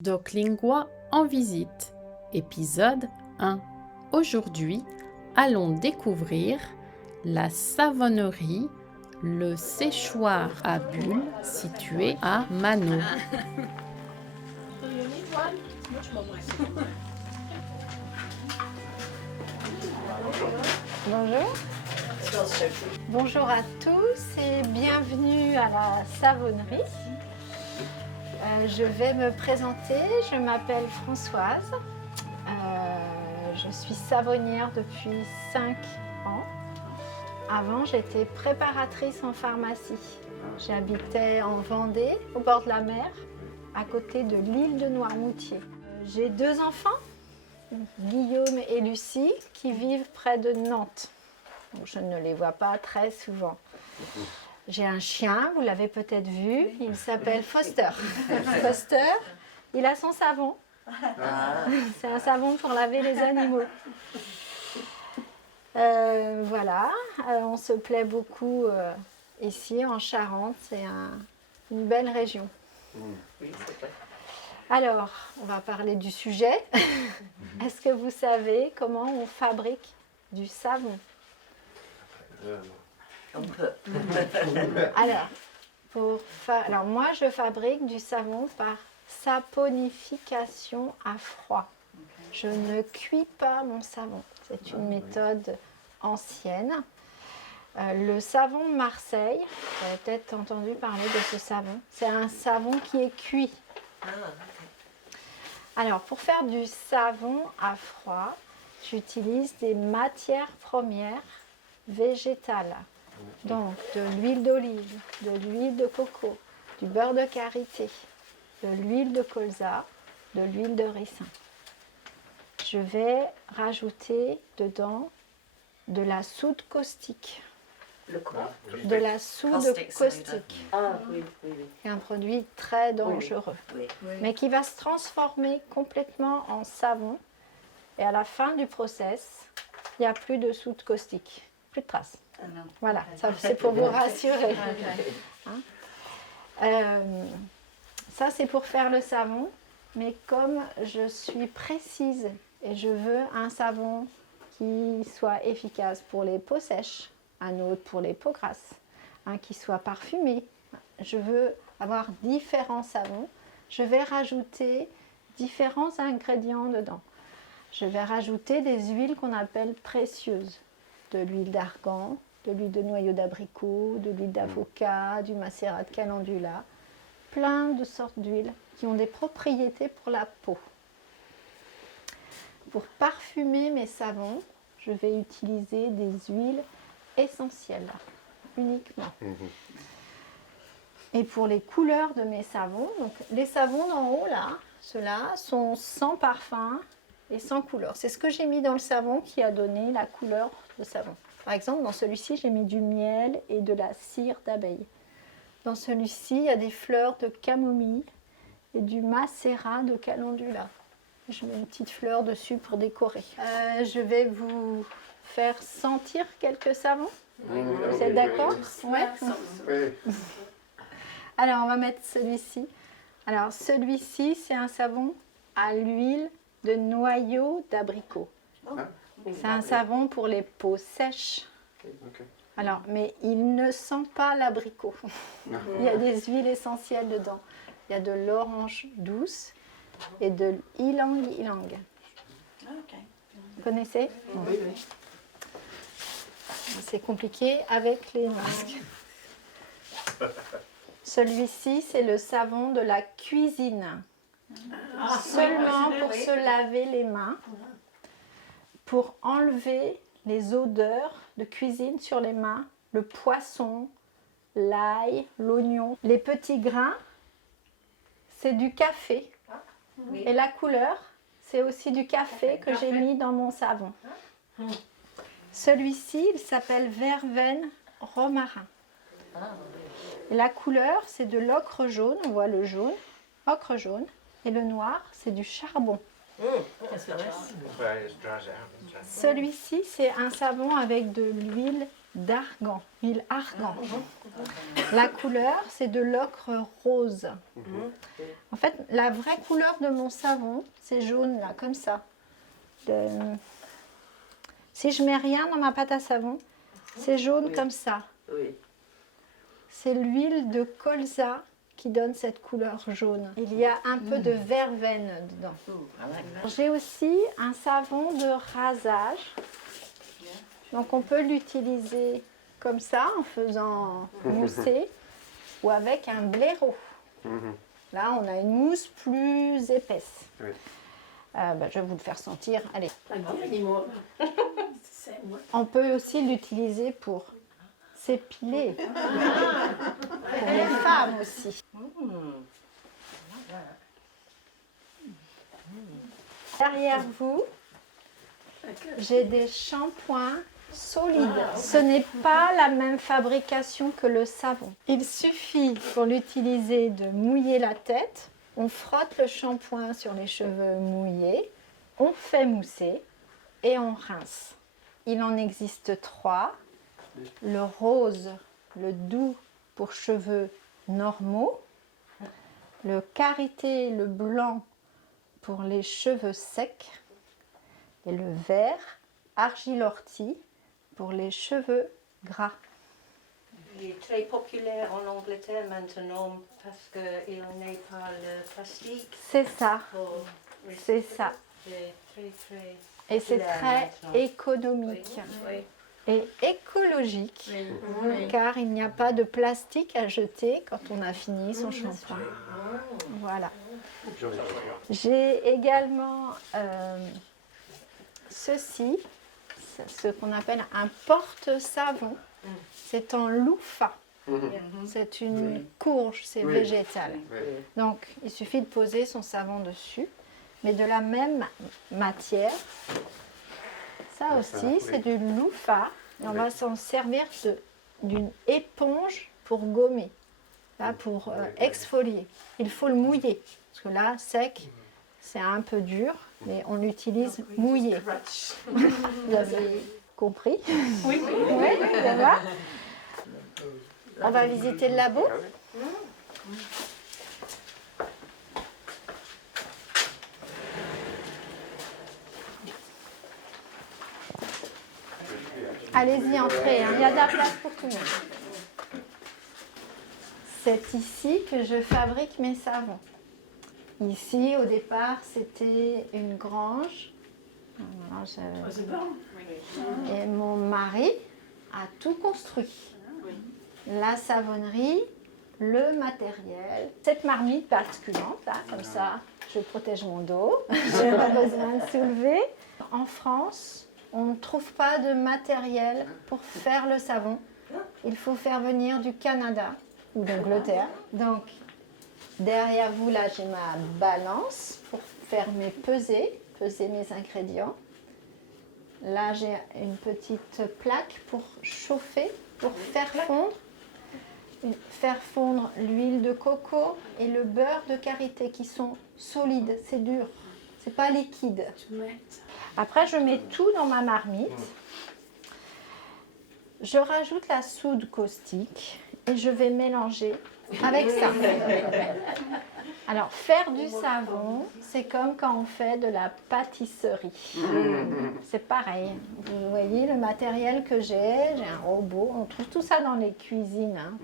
DocLingua en visite, épisode 1. Aujourd'hui, allons découvrir la savonnerie, le séchoir à bulles situé à Mano. Bonjour. Bonjour à tous et bienvenue à la savonnerie. Je vais me présenter, je m'appelle Françoise. Je suis savonnière depuis 5 ans. Avant, j'étais préparatrice en pharmacie. J'habitais en Vendée, au bord de la mer, à côté de l'île de Noirmoutier. J'ai 2 enfants, Guillaume et Lucie, qui vivent près de Nantes. Donc, je ne les vois pas très souvent. J'ai un chien, vous l'avez peut-être vu, il s'appelle Foster. Foster, il a son savon. C'est un savon pour laver les animaux. Voilà, on se plaît beaucoup ici en Charente, c'est une belle région. Alors, on va parler du sujet. Est-ce que vous savez comment on fabrique du savon ? On peut. Alors, moi, je fabrique du savon par saponification à froid. Je ne cuis pas mon savon. C'est une méthode ancienne. Le savon Marseille, vous avez peut-être entendu parler de ce savon. C'est un savon qui est cuit. Alors, pour faire du savon à froid, j'utilise des matières premières végétales. Donc, de l'huile d'olive, de l'huile de coco, du beurre de karité, de l'huile de colza, de l'huile de ricin. Je vais rajouter dedans de la soude caustique. Le quoi? De la soude Caustic soda. caustique. Ah oui, oui, oui. C'est un produit très dangereux, Oui. mais qui va se transformer complètement en savon. Et à la fin du process, il n'y a plus de soude caustique, plus de traces. Ah non. Voilà, ça, c'est pour vous rassurer. Ça, c'est pour faire le savon, mais comme je suis précise et je veux un savon qui soit efficace pour les peaux sèches, un autre pour les peaux grasses, un qui soit parfumé, je veux avoir différents savons, je vais rajouter différents ingrédients dedans. Je vais rajouter des huiles qu'on appelle précieuses, de l'huile d'argan, de l'huile de noyau d'abricot, de l'huile d'avocat, du macérat de calendula, plein de sortes d'huiles qui ont des propriétés pour la peau. Pour parfumer mes savons, je vais utiliser des huiles essentielles uniquement. Et pour les couleurs de mes savons, donc les savons d'en haut là, ceux-là sont sans parfum et sans couleur. C'est ce que j'ai mis dans le savon qui a donné la couleur de savon. Par exemple, dans celui-ci, j'ai mis du miel et de la cire d'abeille. Dans celui-ci, il y a des fleurs de camomille et du macérat de calendula. Je mets une petite fleur dessus pour décorer. Je vais vous faire sentir quelques savons. Vous êtes d'accord ? Ouais. Oui. Alors, on va mettre celui-ci. Alors, celui-ci, c'est un savon à l'huile de noyau d'abricot. C'est un savon pour les peaux sèches. Ok. Alors, mais il ne sent pas l'abricot. Il y a des huiles essentielles dedans. Il y a de l'orange douce et de ylang-ylang. Vous connaissez ? Oui. C'est compliqué avec les masques. Celui-ci, c'est le savon de la cuisine. Seulement pour se laver les mains, pour enlever les odeurs de cuisine sur les mains, le poisson, l'ail, l'oignon. Les petits grains, c'est du café. Et la couleur, c'est aussi du café que j'ai mis dans mon savon. Celui-ci, il s'appelle verveine romarin. Et la couleur, c'est de l'ocre jaune, on voit le jaune, ocre jaune. Et le noir, c'est du charbon. Celui-ci, c'est un savon avec de l'huile d'argan, huile argan. La couleur, c'est de l'ocre rose. En fait, la vraie couleur de mon savon, c'est jaune, là, comme ça. Si je mets rien dans ma pâte à savon, c'est jaune comme ça. Oui. C'est l'huile de colza qui donne cette couleur jaune. Il y a un peu de verveine dedans. J'ai aussi un savon de rasage. Donc on peut l'utiliser comme ça, en faisant mousser, ou avec un blaireau. Là, on a une mousse plus épaisse. Oui. Je vais vous le faire sentir. Allez. Dis-moi. C'est moi. On peut aussi l'utiliser pour s'épiler. Pour les femmes aussi. Derrière vous, j'ai des shampoings solides. Ce n'est pas la même fabrication que le savon. Il suffit pour l'utiliser de mouiller la tête. On frotte le shampoing sur les cheveux mouillés. On fait mousser et on rince. Il en existe 3. Le rose, le doux pour cheveux normaux. Le karité, le blanc pour les cheveux secs. Et le vert, argile-ortie, pour les cheveux gras. Il est très populaire en Angleterre maintenant parce qu'il n'est pas le plastique. C'est ça, Oh, c'est ça. C'est très Et c'est populaire très maintenant. économique Oui. et écologique, Oui. car il n'y a pas de plastique à jeter quand on a fini son shampoing. Voilà. J'ai également ceci, ce qu'on appelle un porte-savon. C'est en louffa. C'est une courge, c'est Oui. végétal. Oui. Donc, il suffit de poser son savon dessus, mais de la même matière. Ça aussi, oui. c'est du louffa. Et on Oui. va s'en servir d'une éponge pour gommer, là, pour exfolier. Il faut le mouiller, parce que là, sec, c'est un peu dur, mais on l'utilise mouillé. Vous avez compris? Oui. Oui, ça va. On va visiter le labo. Allez-y, entrez, hein. Il y a de la place pour tout le monde. C'est ici que je fabrique mes savons. Ici, au départ, c'était une grange. Alors, C'est bon. et mon mari a tout construit. La savonnerie, le matériel. Cette marmite basculante, là, comme ça, je protège mon dos. Je n'ai pas besoin de soulever. En France, on ne trouve pas de matériel pour faire le savon. Il faut faire venir du Canada ou d'Angleterre. Donc, derrière vous, là, j'ai ma balance pour faire mes pesées, peser mes ingrédients. Là, j'ai une petite plaque pour chauffer, pour faire fondre l'huile de coco et le beurre de karité qui sont solides, c'est dur, c'est pas liquide. Après, je mets tout dans ma marmite. Je rajoute la soude caustique et je vais mélanger avec ça. Alors, faire du savon, c'est comme quand on fait de la pâtisserie. C'est pareil. Vous voyez le matériel que j'ai un robot. On trouve tout ça dans les cuisines. Hein.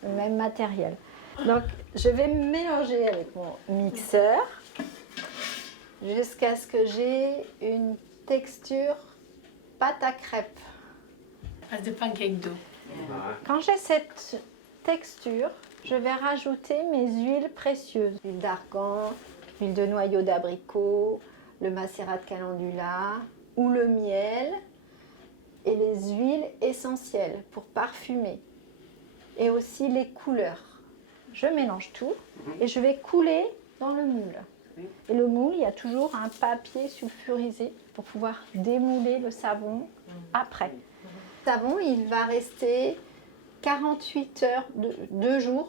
C'est le même matériel. Donc, je vais mélanger avec mon mixeur jusqu'à ce que j'ai une texture pâte à crêpes. Des pancakes d'eau. Quand j'ai cette texture, je vais rajouter mes huiles précieuses. L'huile d'argan, l'huile de noyau d'abricot, le macérat de calendula ou le miel et les huiles essentielles pour parfumer. Et aussi les couleurs. Je mélange tout et je vais couler dans le moule. Et le moule, il y a toujours un papier sulfurisé pour pouvoir démouler le savon après. Le savon, il va rester 48 heures, 2 jours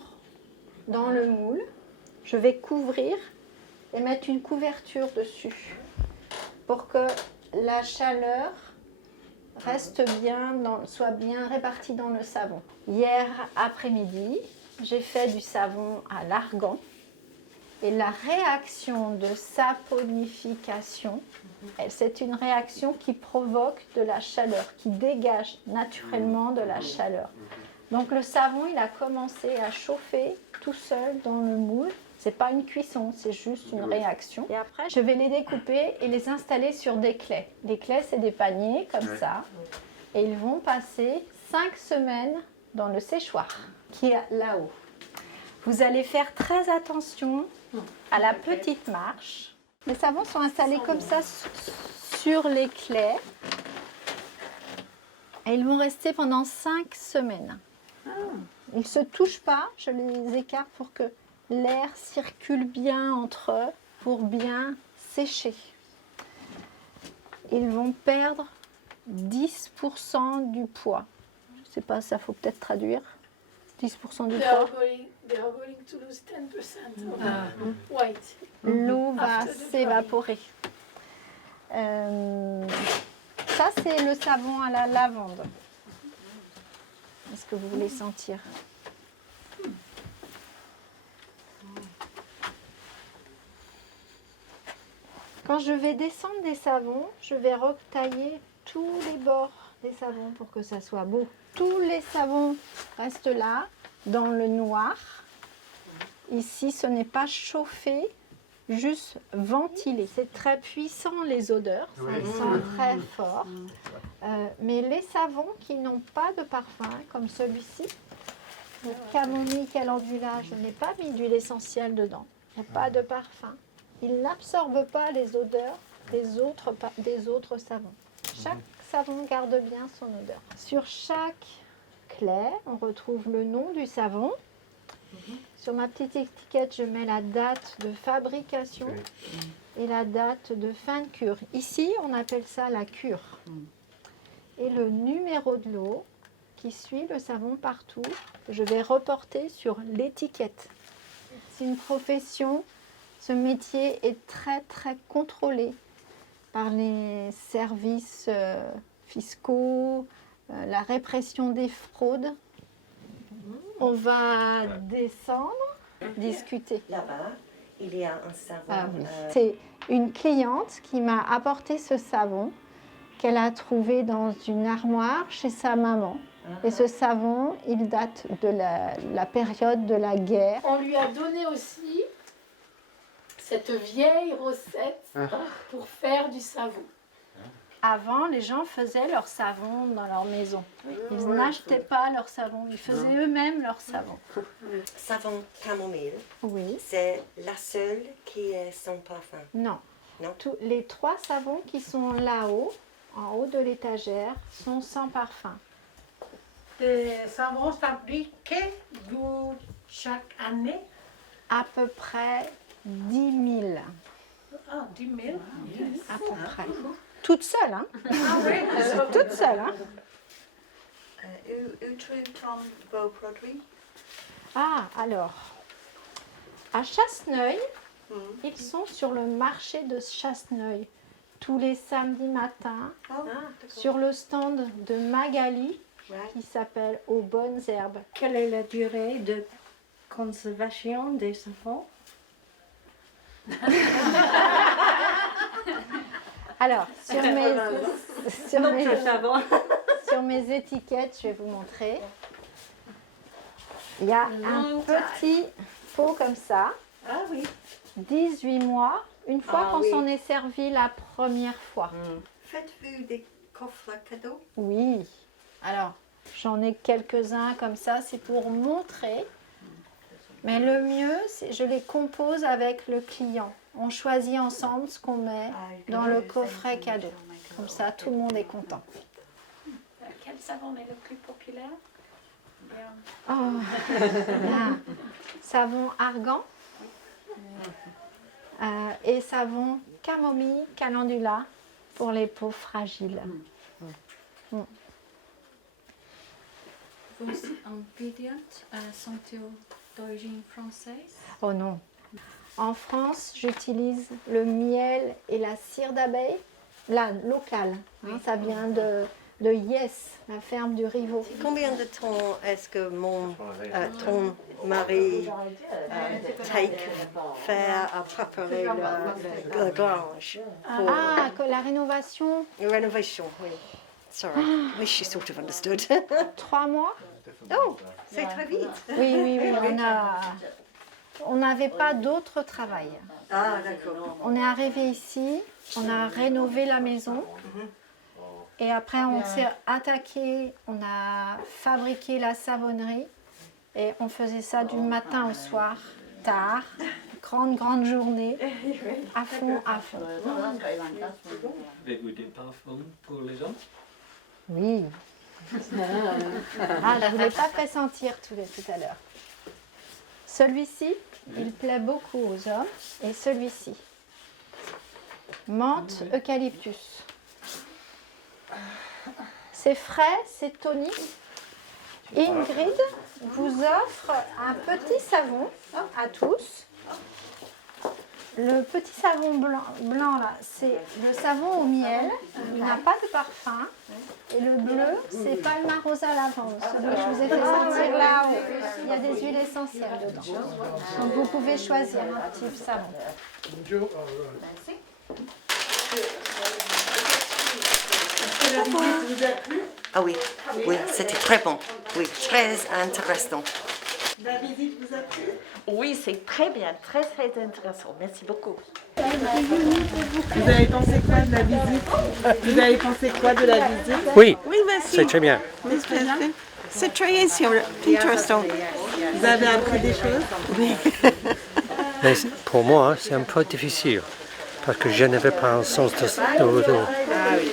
dans le moule. Je vais couvrir et mettre une couverture dessus pour que la chaleur soit bien réparti dans le savon. Hier après-midi, j'ai fait du savon à l'argan. Et la réaction de saponification, c'est une réaction qui provoque de la chaleur, qui dégage naturellement de la chaleur. Donc le savon, il a commencé à chauffer tout seul dans le moule. Ce n'est pas une cuisson, c'est juste une réaction. Et après, je vais les découper et les installer sur des claies. Les claies, c'est des paniers comme ça. Et ils vont passer 5 semaines dans le séchoir qui est là-haut. Vous allez faire très attention à la petite marche. Les savons sont installés comme ça sur les claies. Et ils vont rester pendant 5 semaines. Ils ne se touchent pas, je les écarte pour que l'air circule bien entre eux, pour bien sécher. Ils vont perdre 10% du poids. Je ne sais pas, ça faut peut-être traduire. 10% du poids. They are going to lose 10% of weight. L'eau va After the s'évaporer. Ça, c'est le savon à la lavande. Est-ce que vous voulez sentir? Quand je vais descendre des savons, je vais retailler tous les bords des savons pour que ça soit beau. Tous les savons restent là, dans le noir. Ici, ce n'est pas chauffé, juste ventilé. C'est très puissant, les odeurs, ça sent très fort. Mais les savons qui n'ont pas de parfum, comme celui-ci, le camomille calendula, je n'ai pas mis d'huile essentielle dedans. Il n'y a pas de parfum. Il n'absorbe pas les odeurs des autres savons. Chaque savon garde bien son odeur. Sur chaque clé, on retrouve le nom du savon. Sur ma petite étiquette, je mets la date de fabrication et la date de fin de cure. Ici, on appelle ça la cure. Et le numéro de l'eau qui suit le savon partout, je vais reporter sur l'étiquette. C'est une profession, ce métier est très très contrôlé par les services fiscaux, la répression des fraudes. On va descendre, discuter. Là-bas, il y a un savon. Ah oui. C'est une cliente qui m'a apporté ce savon qu'elle a trouvé dans une armoire chez sa maman. Et ce savon, il date de la période de la guerre. On lui a donné aussi cette vieille recette pour faire du savon. Avant, les gens faisaient leur savon dans leur maison. Ils n'achetaient pas leur savon, ils faisaient eux-mêmes leur savon. Savon camomille, Oui. c'est la seule qui est sans parfum. Non. Non. Les 3 savons qui sont là-haut, en haut de l'étagère, sont sans parfum. Les savons s'appliquent chaque année. À peu près 10 000. Ah, 10 000. À peu près. Toute seule, hein? Toute seule, hein? Où trouve-t-on vos produits? Ah, alors, à Chasseneuil, ils sont sur le marché de Chasseneuil tous les samedis matins sur le stand de Magali qui s'appelle Aux Bonnes Herbes. Quelle est la durée de conservation des savons? Alors, sur mes étiquettes, je vais vous montrer. Il y a un petit pot comme ça, 18 mois, une fois qu'on s'en est servi la première fois. Faites-vous des coffres cadeaux? Oui, alors j'en ai quelques-uns comme ça, c'est pour montrer. Mais le mieux, c'est je les compose avec le client. On choisit ensemble ce qu'on met dans le coffret cadeau. Comme ça, tout le monde est content. Quel savon est le plus populaire? Bien. Savon argan et savon camomille calendula pour les peaux fragiles. Vos ingrédients sont-ils d'origine française? Oh non. En France, j'utilise le miel et la cire d'abeille, là, locale. Hein, ça vient de Yes, la ferme du Rivaux. Combien de temps est-ce que ton mari faire à préparer la grange pour La rénovation, la rénovation? Oui. Sorry, mais she sort of understood. 3 mois. Oh, c'est très vite. Oui, on n'avait pas d'autre travail. Ah, d'accord. On est arrivé ici, on a rénové la maison. Et après, on s'est attaqué, on a fabriqué la savonnerie. Et on faisait ça du matin au soir, tard, grande journée, à fond. Avez-vous des parfums pour les hommes? Oui. Je ne vous l'ai pas fait sentir tout à l'heure. Celui-ci, il plaît beaucoup aux hommes. Et celui-ci, menthe eucalyptus. C'est frais, c'est tonique. Ingrid vous offre un petit savon à tous. Le petit savon blanc là, c'est le savon au miel. Il n'a pas de parfum. Et le bleu, c'est Palma Rosa lavande. Celui que je vous ai fait sentir là-haut. Il y a des huiles essentielles dedans. Donc vous pouvez choisir un petit savon. Ah oui, c'était très bon. Oui, très intéressant. La visite vous a plu? Oui, c'est très bien, très intéressant. Merci beaucoup. Vous avez pensé quoi de la visite? Vous avez pensé quoi de la visite? Oui, merci. c'est très bien. C'est très intéressant. Vous avez appris des choses? Oui. Mais pour moi, c'est un peu difficile parce que je n'avais pas un sens de... Ah oui,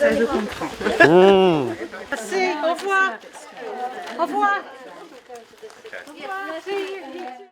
ça je comprends. Merci, au revoir. Au revoir. Au revoir.